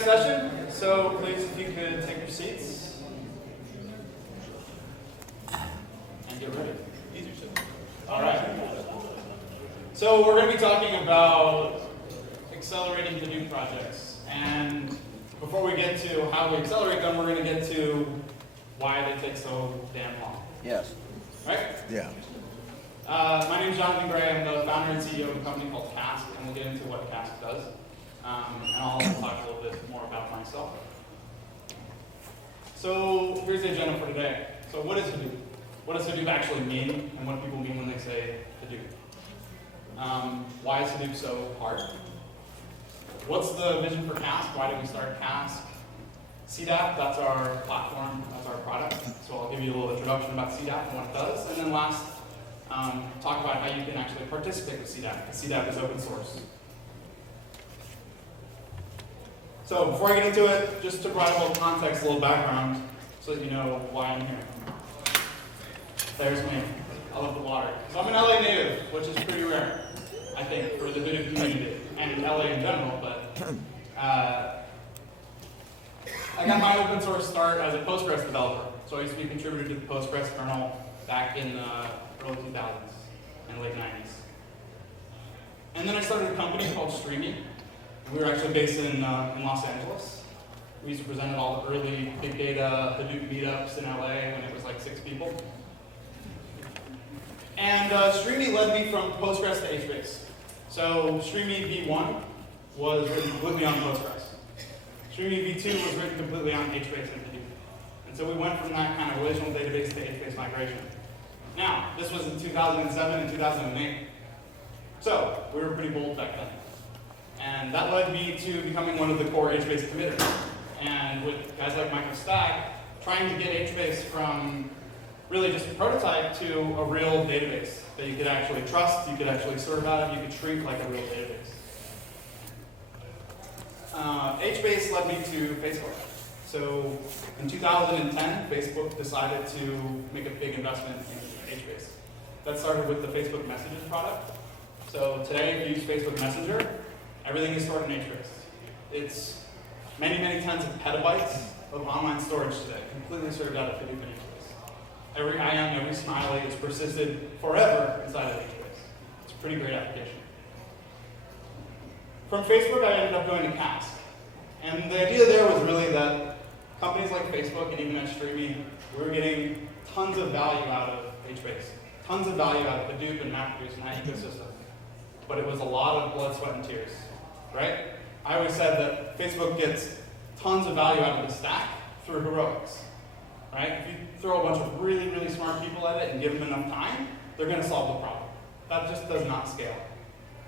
next session, so please, if you could take your seats and get ready. All right. So we're going to be talking about accelerating Hadoop projects, and before we get to how we accelerate them, we're going to get to why they take so damn long. Yes. Right? Yeah. My name is Jonathan Gray. I'm the founder and CEO of a company called Cask, and we'll get into what Cask does. And I'll also talk a little bit more about myself. So here's the agenda for today. So what is Hadoop? What does Hadoop actually mean, and what do people mean when they say Hadoop? Why is Hadoop so hard? What's the vision for Cask? Why did we start Cask? CDAP, that's our platform, that's our product. So I'll give you a little introduction about CDAP and what it does. And then last, talk about how you can actually participate with CDAP, because CDAP is open source. So before I get into it, just to provide a little context, a little background, so that you know why I'm here. There's me. I love the water. So I'm an LA native, which is pretty rare, I think, for the Hadoop community, and LA in general, but I got my open source start as a Postgres developer. So I used to be a contributor to the Postgres kernel back in the early 2000s and late 90s. And then I started a company called Streamy. We were actually based in Los Angeles. We used to present at all the early big data Hadoop meetups in LA when it was like 6 people. And Streamy led me from Postgres to HBase. So Streamy v1 was written completely on Postgres. Streamy v2 was written completely on HBase and Hadoop. And so we went from that kind of relational database to HBase migration. Now, this was in 2007 and 2008. So we were pretty bold back then. And that led me to becoming one of the core HBase committers. And with guys like Michael Stack, trying to get HBase from really just a prototype to a real database that you could actually trust, you could actually serve out of, you could treat like a real database. HBase led me to Facebook. So in 2010, Facebook decided to make a big investment in HBase. That started with the Facebook Messages product. So today, if you use Facebook Messenger, everything is stored in HBase. It's many, many tens of petabytes of online storage today, completely served out of Hadoop and HBase. Every IAM, every smiley is persisted forever inside of HBase. It's a pretty great application. From Facebook, I ended up going to Cask. And the idea there was really that companies like Facebook and even at Streamy, we were getting tons of value out of HBase, tons of value out of Hadoop and MapReduce and that ecosystem. But it was a lot of blood, sweat, and tears, right? I always said that Facebook gets tons of value out of the stack through heroics, right? If you throw a bunch of really, really smart people at it and give them enough time, they're going to solve the problem. That just does not scale.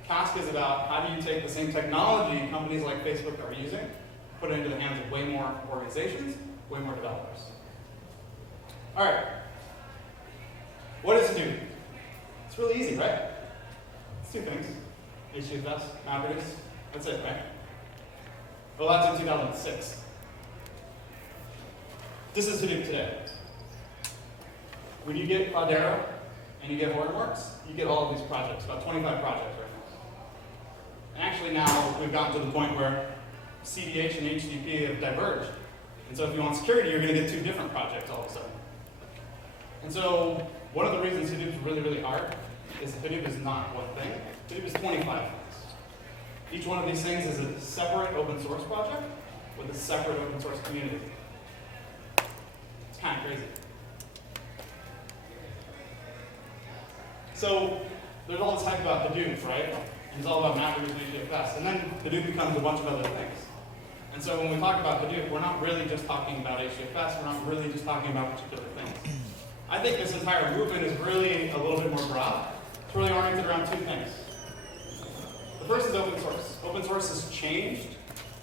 Cask is about how do you take the same technology companies like Facebook are using, put it into the hands of way more organizations, way more developers. All right. What is Hadoop? It's really easy, right? It's 2 things. HDFS, MapReduce. That's it, right? Well, that's in 2006. This is Hadoop today. When you get Cloudera and you get Hortonworks, you get all of these projects, about 25 projects right now. And actually now we've gotten to the point where CDH and HTTP have diverged. And so if you want security, you're going to get 2 different projects all of a sudden. And so one of the reasons Hadoop is really, really hard is Hadoop is not one thing. Hadoop is 25 things. Each one of these things is a separate open source project with a separate open source community. It's kind of crazy. So there's all this hype about Hadoop, right? And it's all about MapReduce and HDFS. And then Hadoop becomes a bunch of other things. And so when we talk about Hadoop, we're not really just talking about HDFS. We're not really just talking about particular things. I think this entire movement is really a little bit more broad. It's really oriented around 2 things. The first is open source. Open source has changed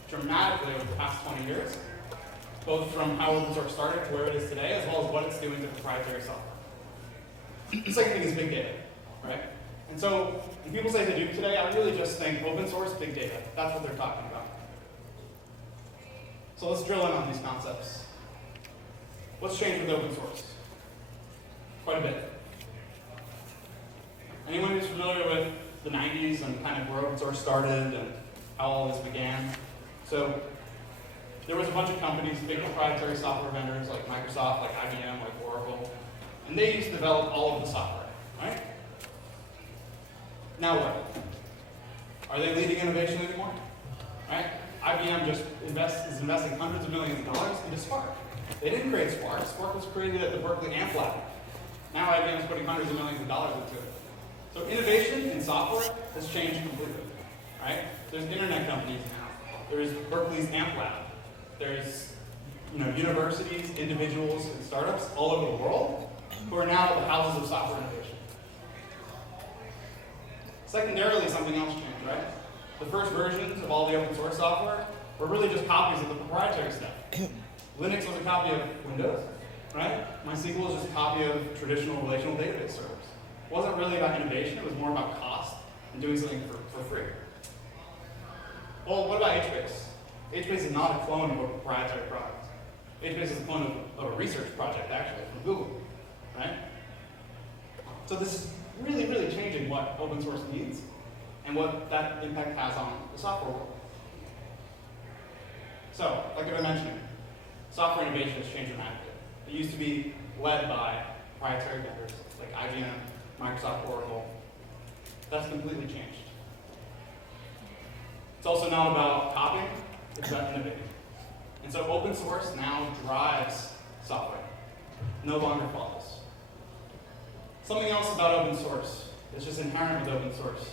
dramatically over the past 20 years, both from how open source started to where it is today, as well as what it's doing to proprietary software. The second thing is big data, right? And so when people say Hadoop today, I really just think open source, big data. That's what they're talking about. So let's drill in on these concepts. What's changed with open source? Quite a bit. Anyone who's familiar with the 90s and kind of where open source started and how all this began? So there was a bunch of companies, big proprietary software vendors like Microsoft, like IBM, like Oracle, and they used to develop all of the software, right? Now what? Are they leading innovation anymore? Right? IBM just is investing hundreds of millions of dollars into Spark. They didn't create Spark. Spark was created at the Berkeley Amp Lab. Now IBM is putting hundreds of millions of dollars into it. So innovation in software has changed completely, right? There's internet companies now. There's Berkeley's Amp Lab. There's universities, individuals, and startups all over the world who are now the houses of software innovation. Secondarily, something else changed, right? The first versions of all the open source software were really just copies of the proprietary stuff. Linux was a copy of Windows, right? MySQL was just a copy of traditional relational database servers. It wasn't really about innovation, it was more about cost and doing something for free. Well, what about HBase? HBase is not a clone of a proprietary product. HBase is a clone of a research project, actually, from Google, right? So this is really, really changing what open source needs and what that impact has on the software world. So, like I was mentioning, software innovation has changed dramatically. It used to be led by proprietary vendors like IBM, Microsoft, Oracle. That's completely changed. It's also not about copying, it's about innovating. And so open source now drives software, no longer follows. Something else about open source is just inherent with open source.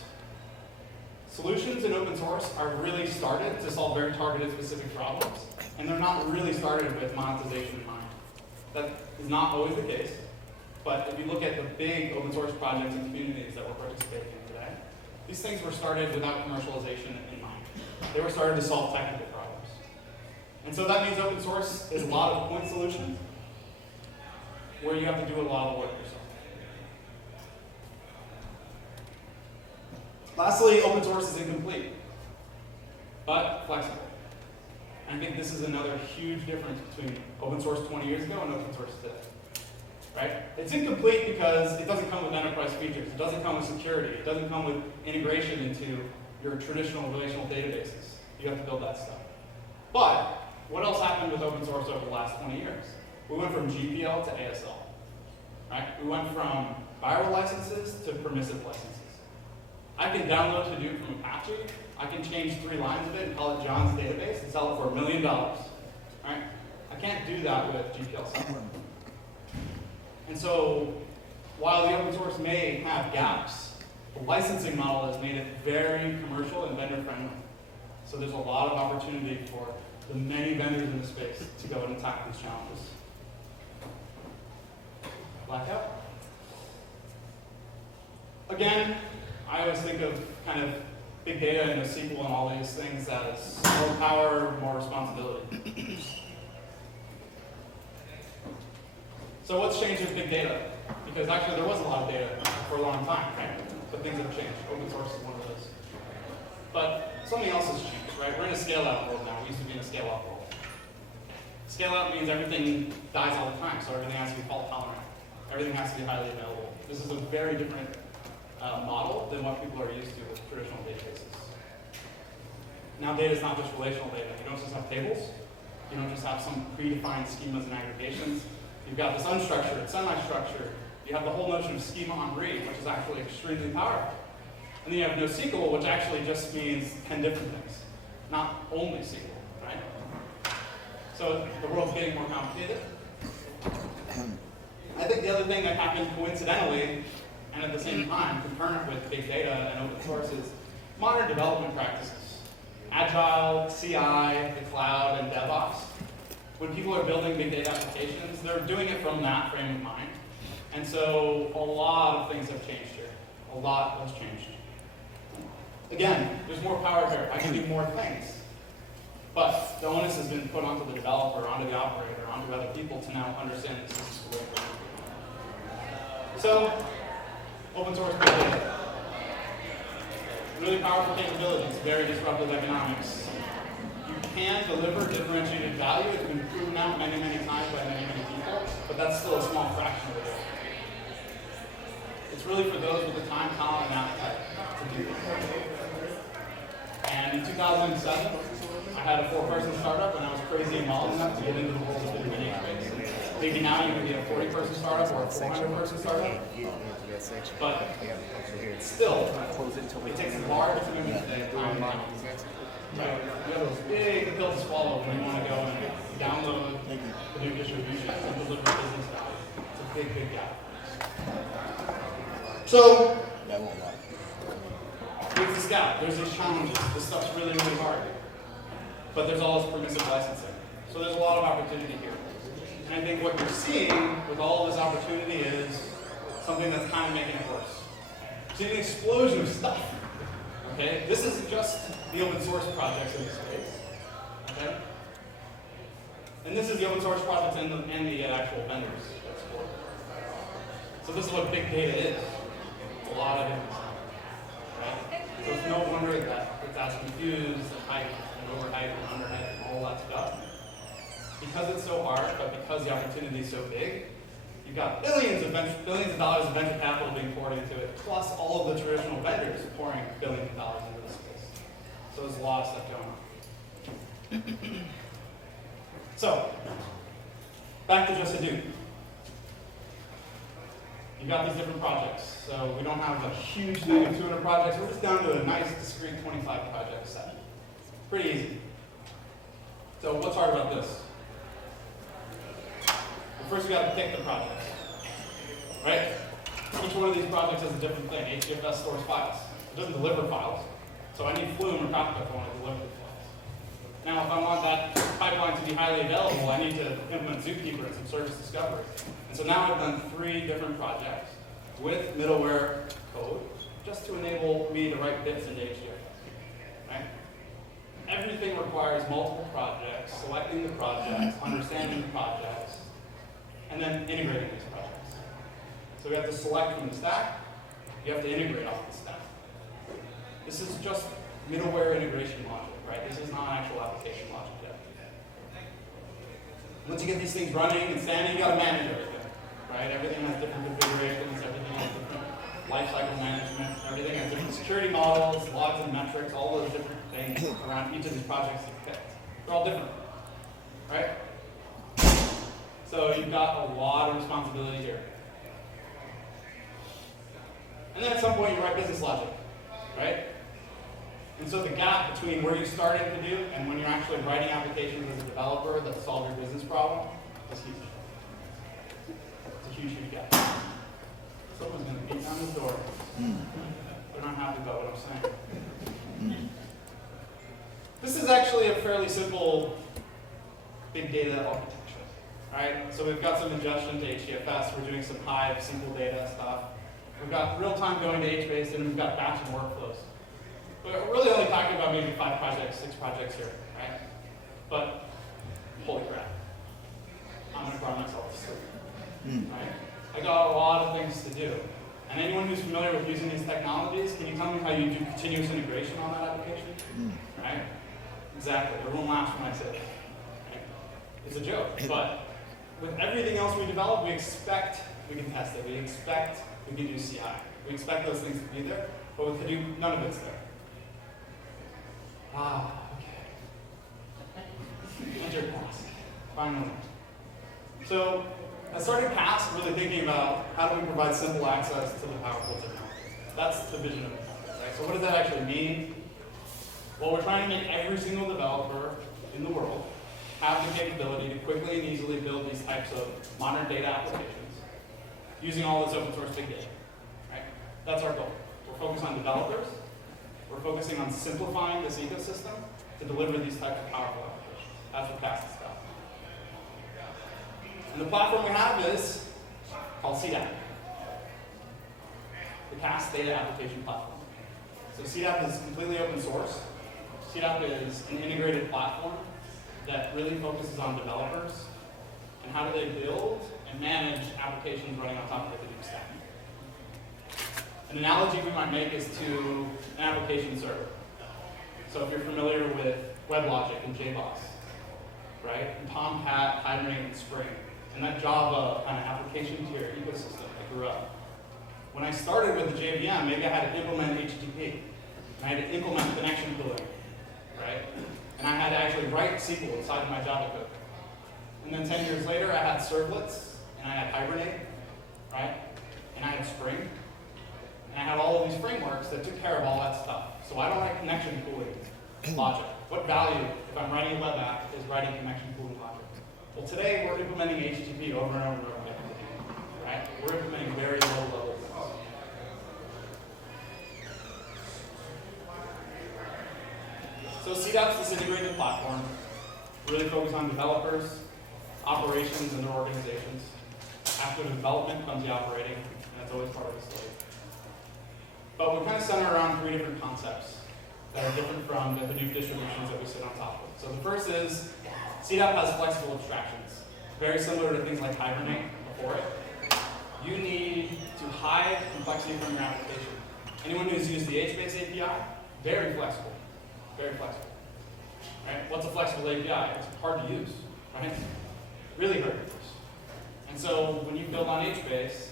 Solutions in open source are really started to solve very targeted specific problems, and they're not really started with monetization in mind. That is not always the case, but if you look at the big open source projects and communities that we're participating in today, these things were started without commercialization in mind. They were started to solve technical problems. And so that means open source is a lot of point solutions where you have to do a lot of the work yourself. Lastly, open source is incomplete, but flexible. And I think this is another huge difference between open source 20 years ago and open source today. Right? It's incomplete because it doesn't come with enterprise features. It doesn't come with security. It doesn't come with integration into your traditional relational databases. You have to build that stuff. But what else happened with open source over the last 20 years? We went from GPL to ASL. Right? We went from viral licenses to permissive licenses. I can download Hadoop from Apache. I can change 3 lines of it and call it John's database and sell it for $1 million. Right? I can't do that with GPL software. And so, while the open source may have gaps, the licensing model has made it very commercial and vendor friendly. So there's a lot of opportunity for the many vendors in the space to go and attack these challenges. Blackout? Again, I always think of kind of big data and NoSQL and all these things as more power, more responsibility. So what's changed with big data? Because actually there was a lot of data for a long time, right? But things have changed. Open source is one of those. But something else has changed, right? We're in a scale-out world now. We used to be in a scale-out world. Scale-out means everything dies all the time, so everything has to be fault-tolerant. Everything has to be highly available. This is a very different model than what people are used to with traditional databases. Now data is not just relational data. You don't just have tables. You don't just have some predefined schemas and aggregations. You've got this unstructured, semi-structured. You have the whole notion of schema on read, which is actually extremely powerful. And then you have NoSQL, which actually just means 10 different things, not only SQL, right? So the world's getting more complicated. I think the other thing that happened coincidentally, and at the same time, concurrent with big data and open source, is modern development practices. Agile, CI, the cloud, and DevOps. When people are building big data applications, they're doing it from that frame of mind. And so a lot of things have changed here. A lot has changed. Again, there's more power here. I can do more things. But the onus has been put onto the developer, onto the operator, onto other people to now understand this is the way we're doing it. So, open source big data. Really powerful capabilities, very disruptive economics. You can deliver differentiated value. It's been proven out many, many times by many, many people, but that's still a small fraction of it. It's really for those with the time, talent, and appetite to do it. And in 2007, I had a 4-person startup when I was crazy and wild enough to get into the world of doing HBase. Maybe now you can be a 40-person startup or a 400-person startup. But still, it takes large commitments of time and money. So you have those big pills to swallow when you want to go and download the new distribution and deliver business value. It's a big, big gap. So, with the Scout, there's these challenges. This stuff's really, really hard. But there's all this permissive licensing. So there's a lot of opportunity here. And I think what you're seeing with all of this opportunity is something that's kind of making it worse. You're seeing an explosion of stuff. Okay? This isn't just the open source projects in this space. Okay? And this is the open source projects and the actual vendors that support it. So this is what big data is. It's a lot of different stuff. Right? So it's no wonder that it's as confused and hyped and overhyped and underhyped and all that stuff. Because it's so hard, but because the opportunity is so big, you've got billions of dollars of venture capital being poured into it, plus all of the traditional vendors pouring billions of dollars into this space. So there's a lot of stuff going on. So, back to just Hadoop. You've got these different projects. So we don't have a huge thing of 200 projects. We're just down to a nice, discrete 25 project set. Pretty easy. So what's hard about this? Well, first we got to pick the projects. Right? Each one of these projects has a different thing. HDFS stores files. It doesn't deliver files. So I need Flume or Kafka if I want to deliver the files. Now, if I want that pipeline to be highly available, I need to implement Zookeeper and some service discovery. And so now I've done 3 different projects with middleware code just to enable me to write bits into HDFS. Right? Everything requires multiple projects, selecting the projects, understanding the projects, and then integrating these projects. So we have to select from the stack, you have to integrate off the stack. This is just middleware integration logic, right? This is not actual application logic yet. Once you get these things running and standing, you got to manage everything, right? Everything has different configurations, everything has different lifecycle management, everything has different security models, logs and metrics, all those different things around each of these projects that you picked. They're all different, right? So you've got a lot of responsibility here. And then at some point you write business logic, right? And so the gap between where you started to do and when you're actually writing applications as a developer that solve your business problem is huge. It's a huge, huge gap. Someone's going to beat down the door. They're not happy about what I'm saying. This is actually a fairly simple big data architecture, right? So we've got some ingestion to HDFS. We're doing some Hive, SQL data stuff. We've got real-time going to HBase, and we've got batch and workflows. But we're really only talking about maybe 5 projects, 6 projects here, right? But holy crap, I'm going to cry myself to sleep, right? I got a lot of things to do. And anyone who's familiar with using these technologies, can you tell me how you do continuous integration on that application? Right? Exactly. Everyone laughs when I say it. Right? It's a joke. But with everything else we develop, we expect we can test it. We expect we can do CI. We expect those things to be there. But with Hadoop, none of it's there. Okay. Enter Cask. Finally. So I started Cask really thinking about how do we provide simple access to the powerful technology. That's the vision of it. Right? So what does that actually mean? Well, we're trying to make every single developer in the world have the capability to quickly and easily build these types of modern data applications using all this open source big data. Right? That's our goal. We're focused on developers. We're focusing on simplifying this ecosystem to deliver these types of powerful applications. That's what Cask is about. And the platform we have is called CDAP, the Cask Data Application Platform. So CDAP is completely open source. CDAP is an integrated platform that really focuses on developers and how do they build and manage applications running on top of the Hadoop stack. An analogy we might make is to an application server. So if you're familiar with WebLogic and JBoss, right? And Tomcat, Hibernate, and Spring, and that Java kind of application tier ecosystem that grew up. When I started with the JVM, maybe I had to implement HTTP, and I had to implement connection pooling, right? And I had to actually write SQL inside of my Java code. And then 10 years later, I had servlets, and I had Hibernate, right? And I had Spring. And I had all of these frameworks that took care of all that stuff. So I don't write connection pooling logic. What value, if I'm writing a web app, is writing connection pooling logic? Well, today we're implementing HTTP over and over and over again, right? We're implementing very low-level things. So CDAP's this integrated platform, really focused on developers, operations, and their organizations. After the development comes the operating, and that's always part of the story. But we're kind of centered around 3 different concepts that are different from the Hadoop distributions that we sit on top of. So the first is, CDAP has flexible abstractions, very similar to things like Hibernate before it. You need to hide complexity from your application. Anyone who's used the HBase API, very flexible, very flexible. Right? What's a flexible API? It's hard to use, right? Really hard to use. And so when you build on HBase,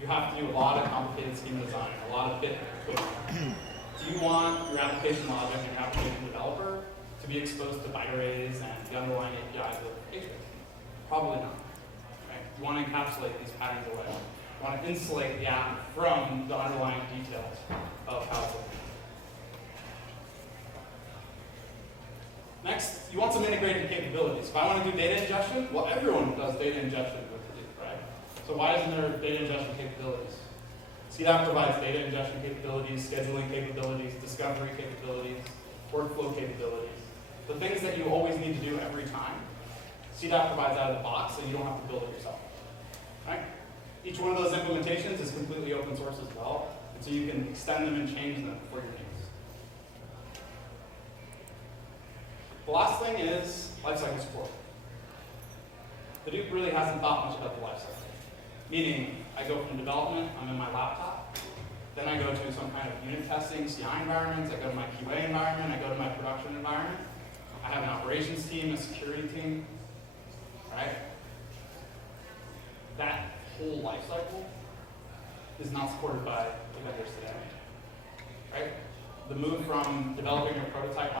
you have to do a lot of complicated schema design, a lot of bit coding. Do you want your application logic and your application developer to be exposed to byte arrays and the underlying APIs of HBase? Probably not. Right? You want to encapsulate these patterns away. You want to insulate the app from the underlying details of how it's working. Next, you want some integrated capabilities. If I want to do data ingestion, well, everyone does data ingestion with Hadoop, right? So why isn't there data ingestion capabilities? CDAP provides data ingestion capabilities, scheduling capabilities, discovery capabilities, workflow capabilities. The things that you always need to do every time, CDAP provides out of the box, so you don't have to build it yourself. Right? Each one of those implementations is completely open source as well, and so you can extend them and change them for your needs. The last thing is lifecycle support. Hadoop really hasn't thought much about the lifecycle. Meaning, I go from development, I'm in my laptop, then I go to some kind of unit testing, CI environments, I go to my QA environment, I go to my production environment. I have an operations team, a security team, right? That whole lifecycle is not supported by the vendors today, right? The move from developing a prototype